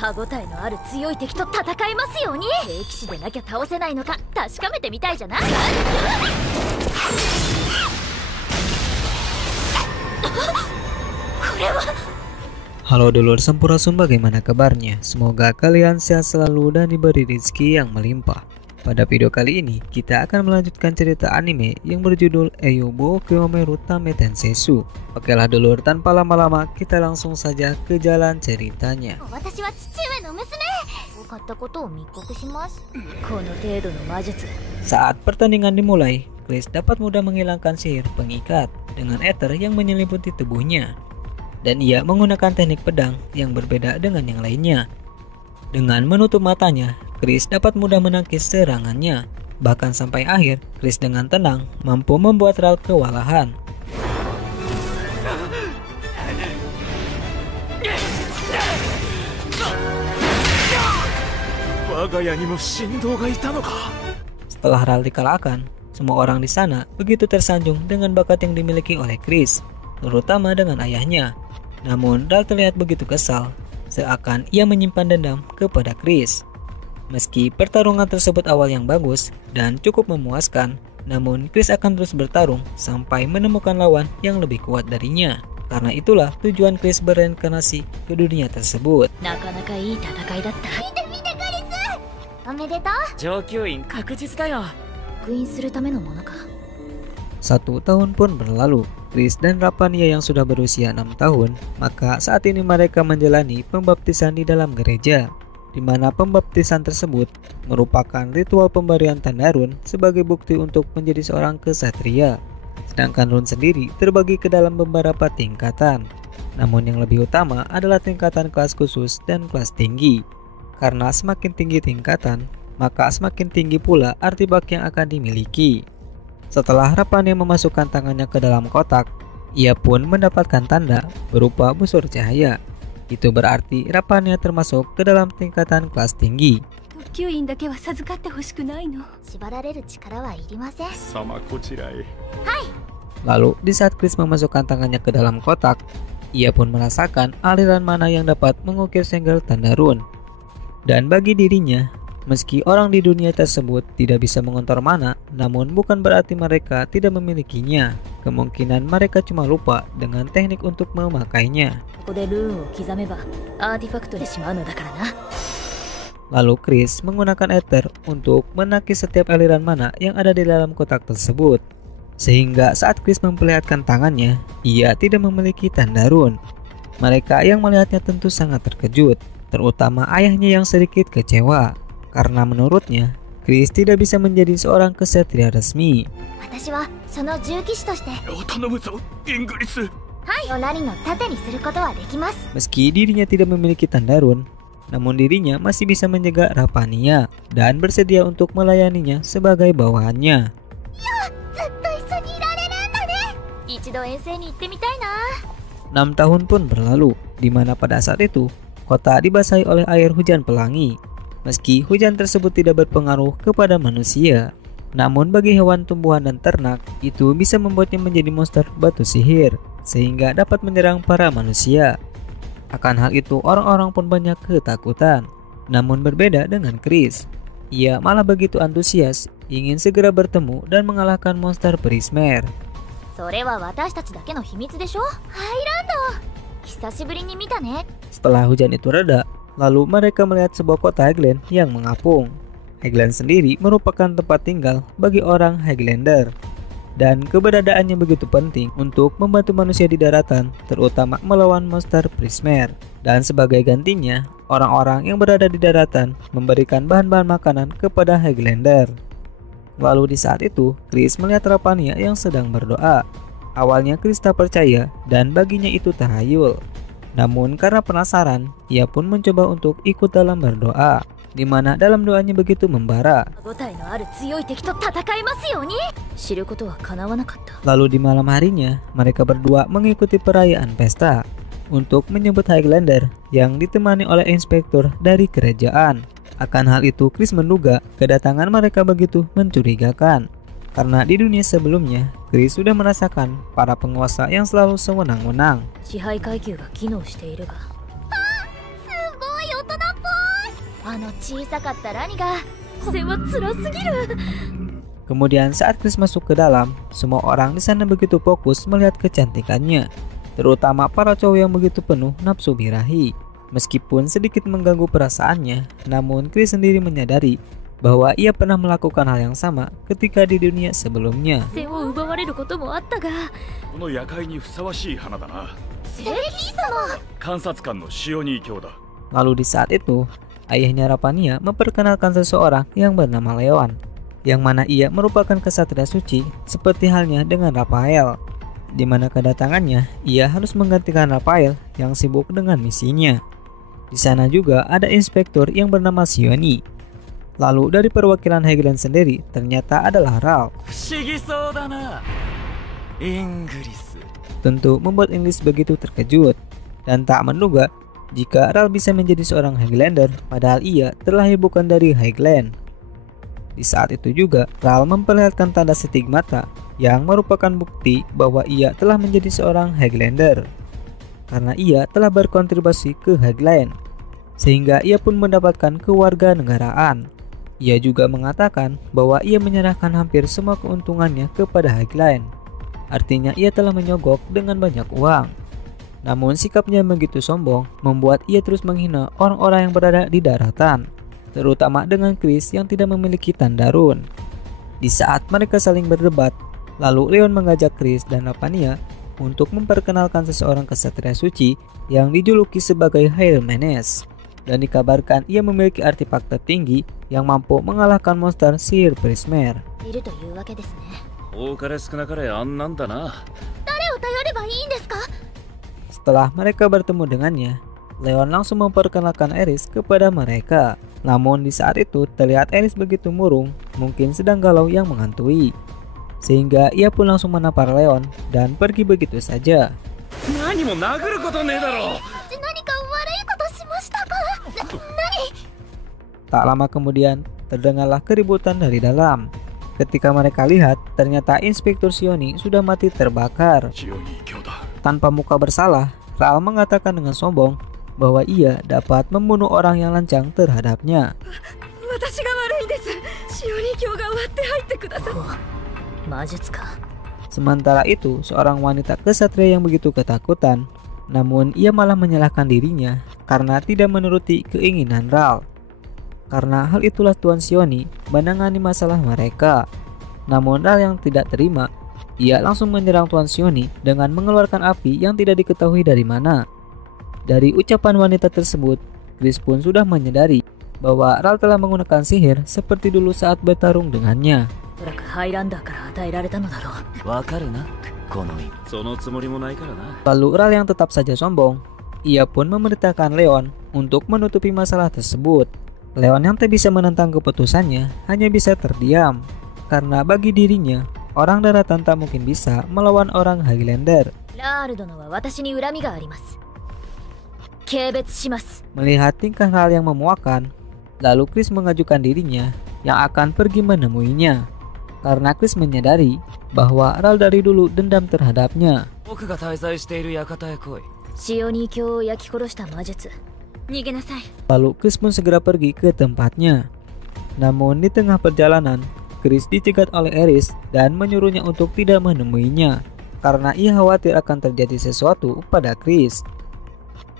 歯ごたえのある強い敵と戦えますように。聖騎士でなきゃ倒せないのか確かめてみたいじゃない。これは。Halo dulur Sampurasun, bagaimana kabarnya? Semoga kalian sehat selalu dan diberi rezeki yang melimpah. Pada video kali ini, kita akan melanjutkan cerita anime yang berjudul Eiyoubo Kyomeru Tame Tenseisu. Oke lah dulur, tanpa lama-lama kita langsung saja ke jalan ceritanya. Saat pertandingan dimulai, Chris dapat mudah menghilangkan sihir pengikat dengan ether yang menyelimuti tubuhnya. Dan ia menggunakan teknik pedang yang berbeda dengan yang lainnya. Dengan menutup matanya, Chris dapat mudah menangkis serangannya. Bahkan sampai akhir, Chris dengan tenang mampu membuat Raut kewalahan. Setelah Raut dikalahkan, semua orang di sana begitu tersanjung dengan bakat yang dimiliki oleh Chris, terutama dengan ayahnya. Namun Raut terlihat begitu kesal, seakan ia menyimpan dendam kepada Chris. Meski pertarungan tersebut awal yang bagus dan cukup memuaskan, namun Chris akan terus bertarung sampai menemukan lawan yang lebih kuat darinya. Karena itulah tujuan Chris bereinkarnasi ke dunia tersebut. Satu tahun pun berlalu. Chris dan Rapania yang sudah berusia 6 tahun, maka saat ini mereka menjalani pembaptisan di dalam gereja, di mana pembaptisan tersebut merupakan ritual pemberian tanda run sebagai bukti untuk menjadi seorang kesatria. Sedangkan run sendiri terbagi ke dalam beberapa tingkatan. Namun yang lebih utama adalah tingkatan kelas khusus dan kelas tinggi. Karena semakin tinggi tingkatan, maka semakin tinggi pula artefak yang akan dimiliki. Setelah Rapania memasukkan tangannya ke dalam kotak, ia pun mendapatkan tanda berupa busur cahaya. Itu berarti Rapania termasuk ke dalam tingkatan kelas tinggi. Lalu di saat Chris memasukkan tangannya ke dalam kotak, ia pun merasakan aliran mana yang dapat mengukir segel tanda run. Dan bagi dirinya, meski orang di dunia tersebut tidak bisa mengontor mana, namun bukan berarti mereka tidak memilikinya. Kemungkinan mereka cuma lupa dengan teknik untuk memakainya. Lalu Chris menggunakan ether untuk menakis setiap aliran mana yang ada di dalam kotak tersebut. Sehingga saat Chris memperlihatkan tangannya, ia tidak memiliki tanda run. Mereka yang melihatnya tentu sangat terkejut, terutama ayahnya yang sedikit kecewa. Karena menurutnya, Chris tidak bisa menjadi seorang kesatria resmi. Meski dirinya tidak memiliki tanda run, namun dirinya masih bisa menjaga Rapania dan bersedia untuk melayaninya sebagai bawahannya. 6 tahun pun berlalu, di mana pada saat itu, kota dibasahi oleh air hujan pelangi. Meski hujan tersebut tidak berpengaruh kepada manusia, namun bagi hewan, tumbuhan, dan ternak, itu bisa membuatnya menjadi monster batu sihir, sehingga dapat menyerang para manusia. Akan hal itu, orang-orang pun banyak ketakutan. Namun berbeda dengan Chris, ia malah begitu antusias, ingin segera bertemu dan mengalahkan monster Prismer. Setelah hujan itu reda, lalu mereka melihat sebuah kota Highland yang mengapung. Highland sendiri merupakan tempat tinggal bagi orang Highlander, dan keberadaannya begitu penting untuk membantu manusia di daratan, terutama melawan monster Prismer. Dan sebagai gantinya, orang-orang yang berada di daratan memberikan bahan-bahan makanan kepada Highlander. Lalu di saat itu, Chris melihat Rapania yang sedang berdoa. Awalnya Chris tak percaya dan baginya itu tahayul. Namun karena penasaran, ia pun mencoba untuk ikut dalam berdoa, di mana dalam doanya begitu membara. Lalu di malam harinya, mereka berdua mengikuti perayaan pesta untuk menyebut Highlander yang ditemani oleh inspektur dari kerajaan. Akan hal itu, Chris menduga kedatangan mereka begitu mencurigakan. Karena di dunia sebelumnya, Chris sudah merasakan para penguasa yang selalu sewenang-wenang. 小さかったラニがそれは辛すぎる。 Kemudian saat Chris masuk ke dalam, semua orang di sana begitu fokus melihat kecantikannya, terutama para cowok yang begitu penuh nafsu birahi. Meskipun sedikit mengganggu perasaannya, namun Chris sendiri menyadari bahwa ia pernah melakukan hal yang sama ketika di dunia sebelumnya. 線を奪われることもあったが、この夜会にふさわしい花だな。聖騎士様。観察官のシオニー卿だ。 Lalu di saat itu, ayahnya Rapania memperkenalkan seseorang yang bernama Leon, yang mana ia merupakan kesatria suci seperti halnya dengan Raphael, di mana kedatangannya ia harus menggantikan Raphael yang sibuk dengan misinya. Di sana juga ada inspektur yang bernama Sioni. Lalu dari perwakilan Highland sendiri ternyata adalah Ral. Tentu membuat Inggris begitu terkejut dan tak menduga jika Ral bisa menjadi seorang Highlander padahal ia terlahir bukan dari Highland. Di saat itu juga Ral memperlihatkan tanda stigmata yang merupakan bukti bahwa ia telah menjadi seorang Highlander karena ia telah berkontribusi ke Highland sehingga ia pun mendapatkan kewarganegaraan. Ia juga mengatakan bahwa ia menyerahkan hampir semua keuntungannya kepada Highland. Artinya ia telah menyogok dengan banyak uang. Namun sikapnya begitu sombong membuat ia terus menghina orang-orang yang berada di daratan, terutama dengan Chris yang tidak memiliki tanda rune. Di saat mereka saling berdebat, lalu Leon mengajak Chris dan Rapania untuk memperkenalkan seseorang kesatria suci yang dijuluki sebagai Hieromenes. Dan dikabarkan ia memiliki artefak tertinggi yang mampu mengalahkan monster sihir Prismer. いるというわけですね。多かれ少なかれあんなんだな。誰を頼ればいいんですか？ Setelah mereka bertemu dengannya, Leon langsung memperkenalkan Eris kepada mereka. Namun di saat itu terlihat Eris begitu murung, mungkin sedang galau yang menghantui. Sehingga ia pun langsung menampar Leon dan pergi begitu saja. 何も殴ることねえだろ。 何か悪いことしましたか？何？ Tak lama kemudian terdengarlah keributan dari dalam. Ketika mereka lihat, ternyata Inspektur Sioni sudah mati terbakar. シオニー卿だ。 Tanpa muka bersalah, Ral mengatakan dengan sombong bahwa ia dapat membunuh orang yang lancang terhadapnya. 私が悪いです。シオニー卿が割って入ってください。魔術か。 Sementara itu, seorang wanita kesatria yang begitu ketakutan, namun ia malah menyalahkan dirinya karena tidak menuruti keinginan Ral. Karena hal itulah Tuan Sioni menangani masalah mereka. Namun Ral yang tidak terima, ia langsung menyerang Tuan Sioni dengan mengeluarkan api yang tidak diketahui dari mana. Dari ucapan wanita tersebut, Chris pun sudah menyadari bahwa Ral telah menggunakan sihir seperti dulu saat bertarung dengannya. おそらくハイランダーから与えられたのだろう。わかるな、この意味。そのつもりもないからな。 Lalu Ral yang tetap saja sombong, ia pun memerintahkan Leon untuk menutupi masalah tersebut. Leon yang tak bisa menentang keputusannya hanya bisa terdiam, karena bagi dirinya, orang daratan tak mungkin bisa melawan orang Highlander. ラール殿は私に恨みがあります。軽蔑します。 Melihat tingkah Ral yang memuakan, lalu Chris mengajukan dirinya yang akan pergi menemuinya. Karena Chris menyadari bahwa Ral dari dulu dendam terhadapnya. 僕が滞在している館へ来い。シオニー卿を焼き殺した魔術。逃げなさい。 Lalu Chris pun segera pergi ke tempatnya. Namun di tengah perjalanan, Chris dicegat oleh Eris dan menyuruhnya untuk tidak menemuinya karena ia khawatir akan terjadi sesuatu pada Chris.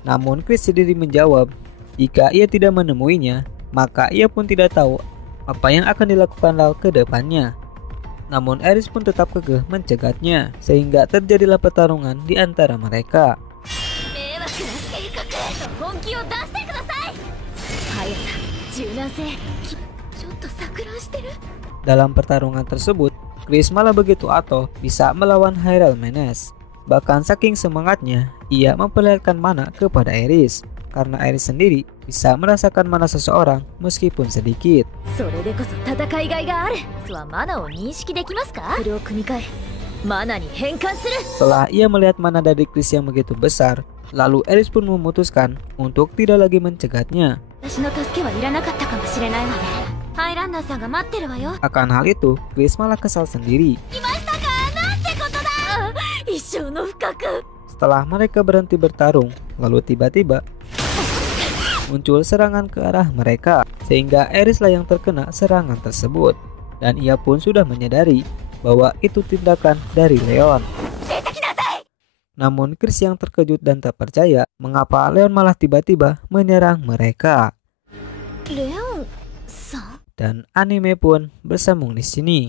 Namun Chris sendiri menjawab, jika ia tidak menemuinya, maka ia pun tidak tahu apa yang akan dilakukan Ral ke depannya. Namun Eris pun tetap kekeh mencegatnya, sehingga terjadilah pertarungan di antara mereka. 迷惑な計画。本気を出してください。速さ、柔軟性、ちょっと錯乱してる。 Dalam pertarungan tersebut, Chris malah begitu atoh bisa melawan Hieromenes. Bahkan saking semangatnya, ia memperlihatkan mana kepada Eris. Karena Eris sendiri bisa merasakan mana seseorang meskipun sedikit. それでこそ戦いがいがある。はマナを認識できますか？それを組み替え、マナに変換する。 Setelah ia melihat mana dari Chris yang begitu besar, lalu Eris pun memutuskan untuk tidak lagi mencegatnya. 私の助けはいらなかったかもしれないわね。ハイランダーさんが待ってるわよ。 Akan hal itu, Chris malah kesal sendiri. 来ましたか？なんてことだ。一生の不覚。 Setelah mereka berhenti bertarung, lalu tiba-tiba muncul serangan ke arah mereka, sehingga Aris lah yang terkena serangan tersebut. Dan ia pun sudah menyadari bahwa itu tindakan dari Leon. Namun Chris yang terkejut dan tak percaya mengapa Leon malah tiba-tiba menyerang mereka. Leon-san? Dan anime pun bersambung di sini.